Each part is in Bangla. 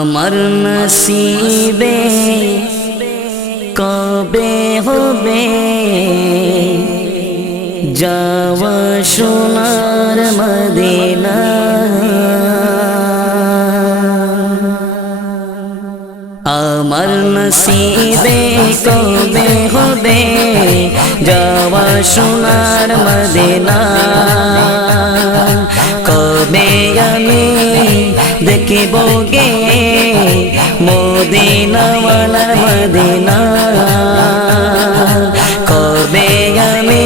আমার নসিবে কবে হবে? যাওয়া সোনার মদিনা। আমার নসিবে কবে হবে? যাওয়া সোনার মদিনা। কবে আমি দেখিব গে। মদিনাওয়ালার মদিনা। কবে আমি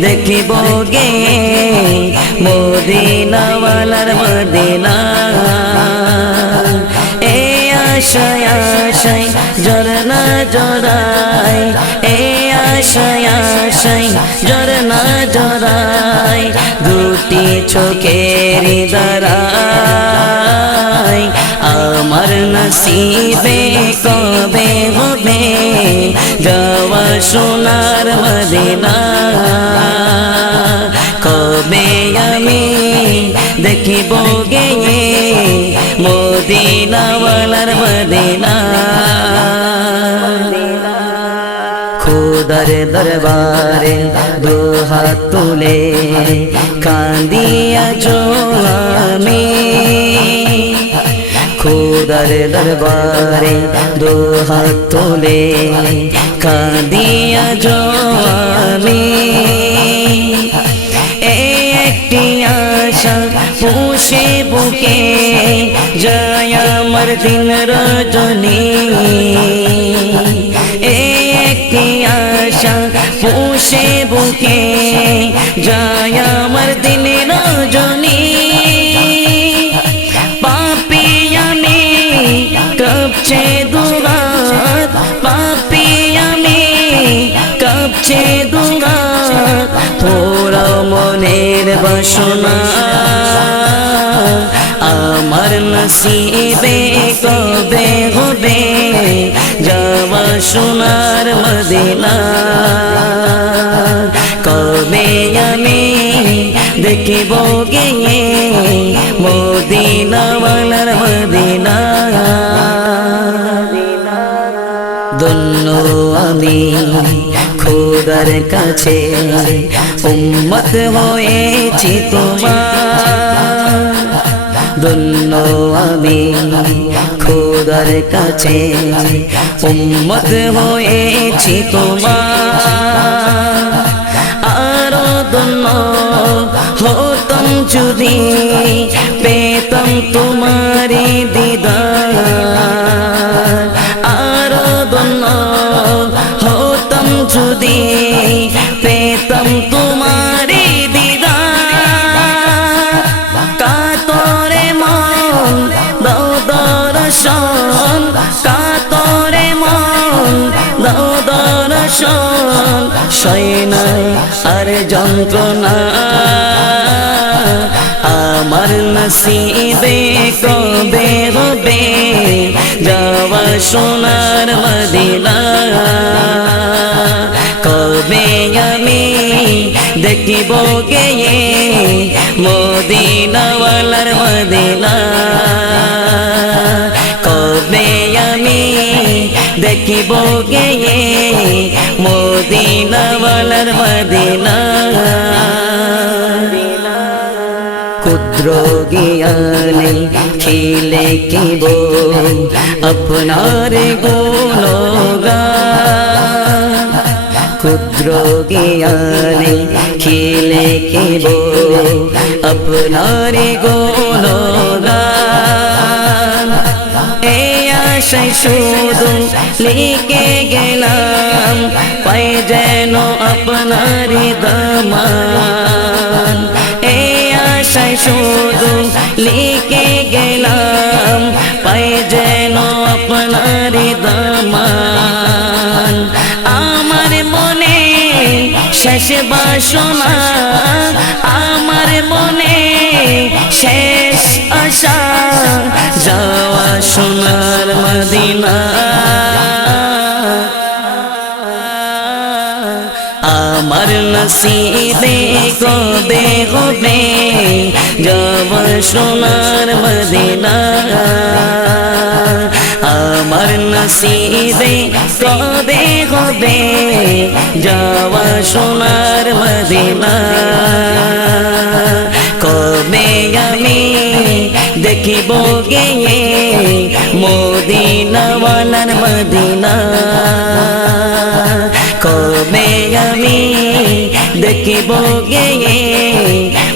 দেখিব গে? মদিনাওয়ালার মদিনা। এ আশায় আশায় জরনা জরাই এ আশায় আশায় জরনা জরাই দুটি চোখের দাঁড়াই নসিবে কবে হবে যাওয়া সোনার মদিনা কবে আমি দেখিব গে মদিনাওয়ালার মদিনা খোদার দরবারে দু হাত তুলে কান্দিয়া আমি খোদার দরবারে দু হাত তুলে, কাঁদিয়া আমি একটি আশা পুষে বুকে, যায় আমার দিন রজনী। একটি আশা পুষে বুকে, যায় কপছে দুরাত তোরা মনের বাসনা। আমার নসিবে কবে হবে, যাওয়া সোনার মদিনা। কবে আমি দেখিব গে মদিনাওয়ালার মদিনা খোদার কাছে। উম্মত হয়েছি তোমার। আমি খোদার কাছে। উম্মত হয়েছি তোমার। আরও দন্য হতম যদি পেতম দর্শন সৈনাই আর যন্ত্রণা আমার নসিবে কবে হবে? যাওয়া সোনার মদিনা। কবে আমি দেখিব গে মদিনাওয়ালার মদিনা? দেখিব গে মদিনাওয়ালার মদিনা। ক্ষুদ্র জ্ঞানে খেলে কিব আপনার গুণগান। ক্ষুদ্র জ্ঞানে খেলে কিব আপনার গুণগান। এই আশাই শুধু লিখে গেলাম পাই যেন আপনারি দামান শেষ বাসনা আমার মনে, শেষ আশা যাওয়া সোনার মদিনা। আমার নসিবে কবে হবে যাব সোনার মদিনা? নসিবে কবে হবে যাওয়া সোনার মদিনা কবে আমি দেখিব গিয়ে মোদিনাওয়ালার মদিনা কবে আমি দেখিব গিয়ে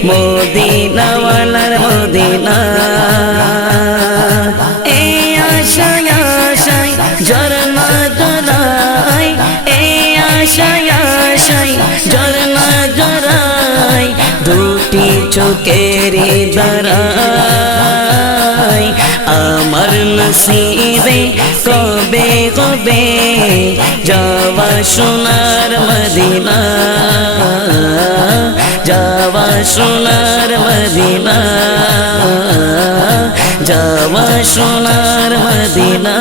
মোদিনাওয়ালার মদিনা আশায় জরাই এই আশায় আশায় জরনা জরাই দুটি চোখের আমার নসিবে কবে কবে যাওয়া সোনার মদিনা যাওয়া সোনার মদিনা যাওয়া সোনার মদিনা